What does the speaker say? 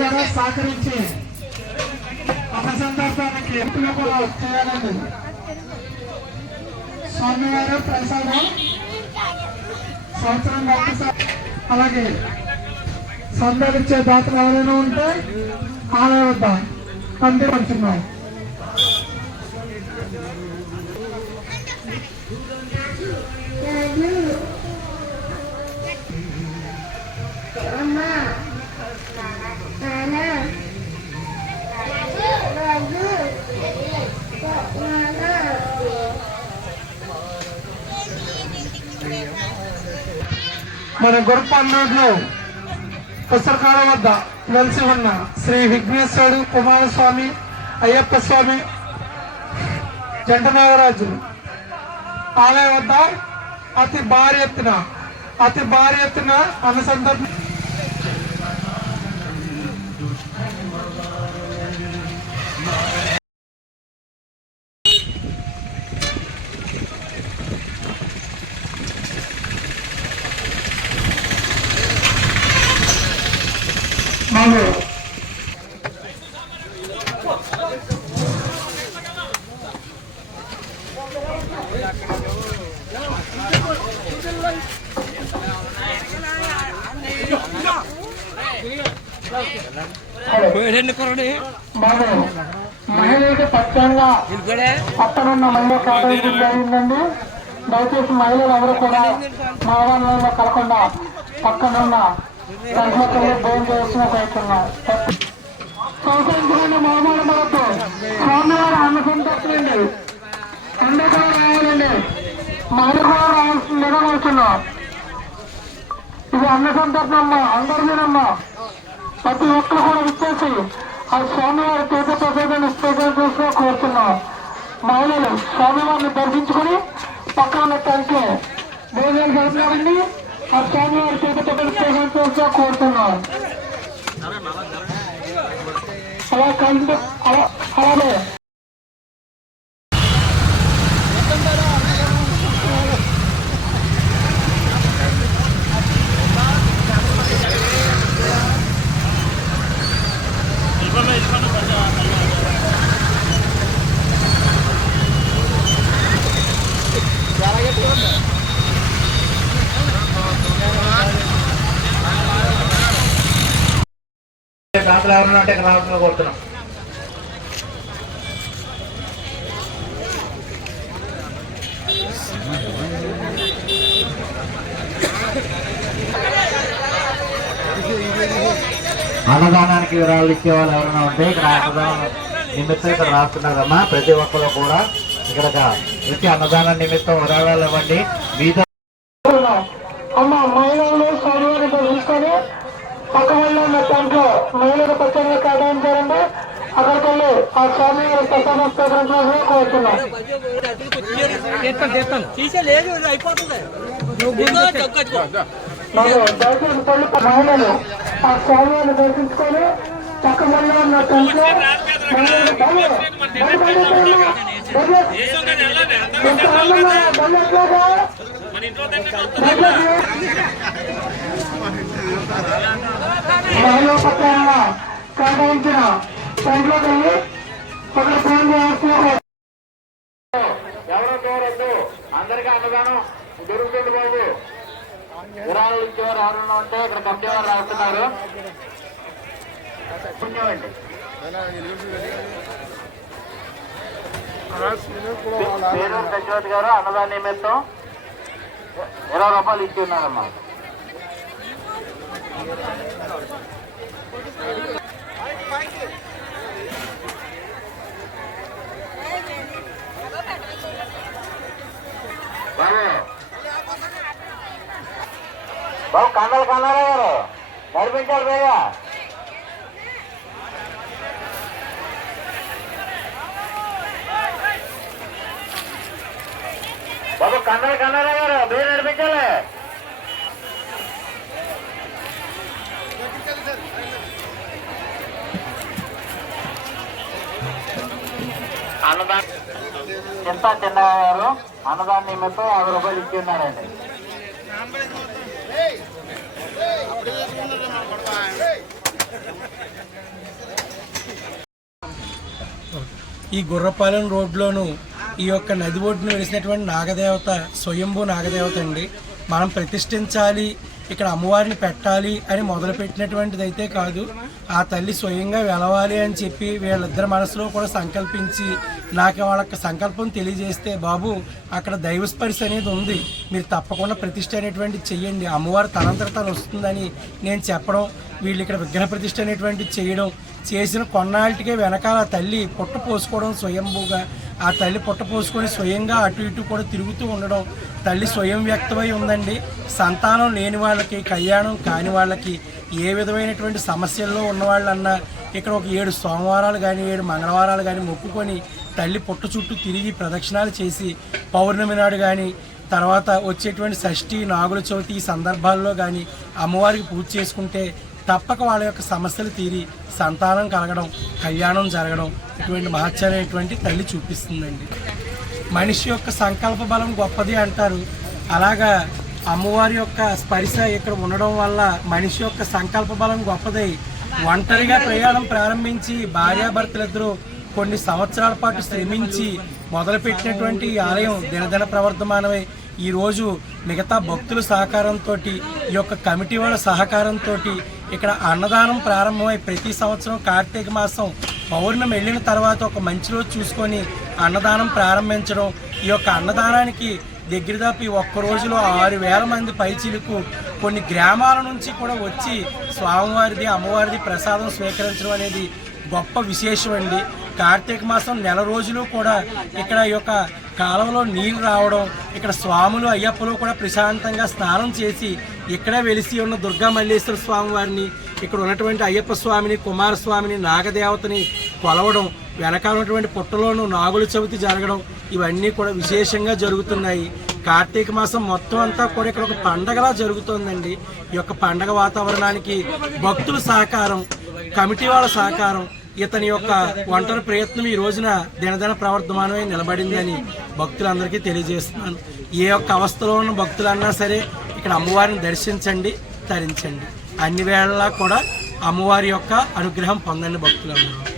కూడా సహకరించి ఒక సందర్భానికి ఎంపిక కూడా చేయాలని స్వామివారు ప్రసాదం సంవత్సరం ఒక్కసారి. అలాగే సందర్శించే దాతలు ఎవరైనా ఉంటే ఆలయ వద్ద పంచున్నాం. మన గురపన్నూరులో పుస్తకాల వద్ద వెలిసి ఉన్న శ్రీ విఘ్నేశ్వరుడు కుమారస్వామి అయ్యప్ప స్వామి జంట నాగరాజు ఆలయ వద్ద అతి భారీ ఎత్తున అనుసంధానం మాకు మహిళలకు పక్షంగా పక్కనున్న మహిళ కేటాయించడం జరిగిందండి. దయచేసి మహిళలు ఎవరు కూడా మావాణంలో కలకుండా పక్కనున్న సంఘటనలో భోజనం చేసిన ప్రయత్నం సౌకర్యంగా మాట్లాడవద్దు. స్వామివారు అన్నసంతోషండి అందరూ కూడా రావాలండి. మహిళ కూడా రావాల్సిందిగా కూర్చున్నాం. ఇది అన్నసంతోషమ్మా అందరినమ్మా ప్రతి ఒక్కరు కూడా ఇచ్చేసి ఆ స్వామివారి తీర్థ ప్రసాదాన్ని స్వీకరించాల్సిన కోరుతున్నాం. మహిళలు స్వామివారిని దర్శించుకుని పక్కన టెంట్లో భోజనాలు జరుపుతున్నారండి. ఆ స్వామివారి తీర్థ ప్రసాదం స్వీకరించాల్సిన కోరుతున్నాం. అలాగే దాంట్లో ఎవరన్నా అంటే రావాల్సిన కోరుతున్నాం. అన్నదానానికి వివరాలు ఇచ్చే వాళ్ళు ఎవరైనా ఉంటే ఇక్కడ అన్నదానం నిమిత్తం ఇక్కడ రాస్తున్నారమ్మా. ప్రతి ఒక్కరు కూడా ఇక్కడ వచ్చి అన్నదానం నిమిత్తం విరాళాలు ఇవ్వండి. మీద మహిళలు స్వామివారిని దర్శించుకొని పక్క వల్ల ఉన్న దాంట్లో మహిళలు పచ్చంగా కేటాయించారండి. అక్కడికి వెళ్ళి ఆ స్వామివారి ప్రసాదం స్వీకరించాలని కోరుతున్నాం. దయచేసి పళ్ళు మహిళలు ఆ స్వామివారిని దర్శించుకొని పక్క వల్ల ఉన్న దాంట్లో మహిళా పక్కన కేటాయించిన టెంట్లోకి వెళ్ళి ఒకరు ఫోన్ చేయాల్సిన ఎవరో చూడద్దు. అందరికీ అన్నదానం దొరుకుతుంది బాబు. విరాళాలు ఇచ్చేవారు ఎవరన్నా ఉంటే ఇక్కడ కమిటీ వారు రాస్తున్నారు. పుణ్యమండి పేరూరు దశరథ్ గారు అన్నదాన నిమిత్తం 20 రూపాయలు ఇచ్చి ఉన్నారమ్మా. బాబు కన్నారా గారు నడిపించారు బేగా. బాబు కన్నారా గారు మీరు నడిపించాలి. అన్నదానం చింత చిన్నయ్య గారు అన్నదాన నిమిత్తం 50 రూపాయలు ఇచ్చి ఉన్నారండి. ఈ గుర్రపాలెం రోడ్లోను ఈ యొక్క నది ఒడ్డును వెలిసినటువంటి నాగదేవత స్వయంభూ నాగదేవత అండి. మనం ప్రతిష్ఠించాలి, ఇక్కడ అమ్మవారిని పెట్టాలి అని మొదలుపెట్టినటువంటిది అయితే కాదు. ఆ తల్లి స్వయంగా వెలవాలి అని చెప్పి వీళ్ళిద్దరి మనసులో కూడా సంకల్పించి నాకు వాళ్ళకి సంకల్పం తెలియజేస్తే, బాబు అక్కడ దైవస్పర్శ అనేది ఉంది, మీరు తప్పకుండా ప్రతిష్ఠ అనేటువంటిది చెయ్యండి, అమ్మవారు తనంతట తను వస్తుందని నేను చెప్పడం, వీళ్ళు ఇక్కడ విగ్రహ ప్రతిష్ఠ అనేటువంటిది చేయడం, చేసిన కొన్నాళ్ళకే వెనకాల తల్లి పొట్ట పోసుకోవడం స్వయంభూగా, ఆ తల్లి పొట్ట పోసుకొని స్వయంగా అటు ఇటు కూడా తిరుగుతూ ఉండడం, తల్లి స్వయం వ్యక్తమై ఉందండి. సంతానం లేని వాళ్ళకి, కళ్యాణం కాని వాళ్ళకి, ఏ విధమైనటువంటి సమస్యల్లో ఉన్నవాళ్ళన్నా ఇక్కడ ఒక 7 సోమవారాలు కానీ 7 మంగళవారాలు కానీ మొక్కుకొని తల్లి పొట్ట చుట్టూ తిరిగి ప్రదక్షిణాలు చేసి పౌర్ణమి నాడు కానీ తర్వాత వచ్చేటువంటి షష్ఠి, నాగుల చవితి ఈ సందర్భాల్లో కానీ అమ్మవారికి పూజ చేసుకుంటే తప్పక వాళ్ళ యొక్క సమస్యలు తీరి సంతానం కలగడం, కళ్యాణం జరగడం, ఇటువంటి మహత్యాలైనటువంటి తల్లి చూపిస్తుందండి. మనిషి యొక్క సంకల్ప బలం గొప్పది అంటారు. అలాగా అమ్మవారి యొక్క స్పర్శ ఇక్కడ ఉండడం వల్ల మనిషి యొక్క సంకల్ప బలం గొప్పదై ఒంటరిగా ప్రయాణం ప్రారంభించి భార్యాభర్తలిద్దరూ కొన్ని సంవత్సరాల పాటు శ్రమించి మొదలుపెట్టినటువంటి ఈ ఆలయం దినదిన ప్రవర్ధమానమై ఈరోజు మిగతా భక్తుల సహకారంతో, ఈ యొక్క కమిటీ వాళ్ళ సహకారంతో ఇక్కడ అన్నదానం ప్రారంభమై ప్రతి సంవత్సరం కార్తీక మాసం పౌర్ణమి వెళ్ళిన తర్వాత ఒక మంచి రోజు చూసుకొని అన్నదానం ప్రారంభించడం. ఈ యొక్క అన్నదానానికి దగ్గర దాపి ఒక్క రోజులో 6,000 మంది పైచిలుకు కొన్ని గ్రామాల నుంచి కూడా వచ్చి స్వామివారిది అమ్మవారిది ప్రసాదం స్వీకరించడం అనేది గొప్ప విశేషం అండి. కార్తీక మాసం నెల రోజులు కూడా ఇక్కడ ఈ యొక్క కాలంలో నీళ్లు రావడం, ఇక్కడ స్వాములు అయ్యప్పలు కూడా ప్రశాంతంగా స్నానం చేసి ఇక్కడే వెలిసి ఉన్న దుర్గా మల్లేశ్వర స్వామి వారిని, ఇక్కడ ఉన్నటువంటి అయ్యప్ప స్వామిని, కుమారస్వామిని, నాగదేవతని కొలవడం, వెనకాల ఉన్నటువంటి పుట్టలోనూ నాగుల చవితి జరగడం, ఇవన్నీ కూడా విశేషంగా జరుగుతున్నాయి. కార్తీక మాసం మొత్తం అంతా కూడా ఇక్కడ ఒక పండగలా జరుగుతుందండి. ఈ యొక్క పండగ వాతావరణానికి భక్తుల సహకారం, కమిటీ వాళ్ళ సహకారం, ఇతని యొక్క ఒంటరి ప్రయత్నం ఈ రోజున దినదిన ప్రవర్ధమానమై నిలబడిందని భక్తులందరికీ తెలియజేస్తున్నాను. ఏ ఒక్క అవస్థలో ఉన్న భక్తులన్నా సరే ఇక్కడ అమ్మవారిని దర్శించండి, తరించండి. అన్ని వేళలా కూడా అమ్మవారి యొక్క అనుగ్రహం పొందండి భక్తులందరూ.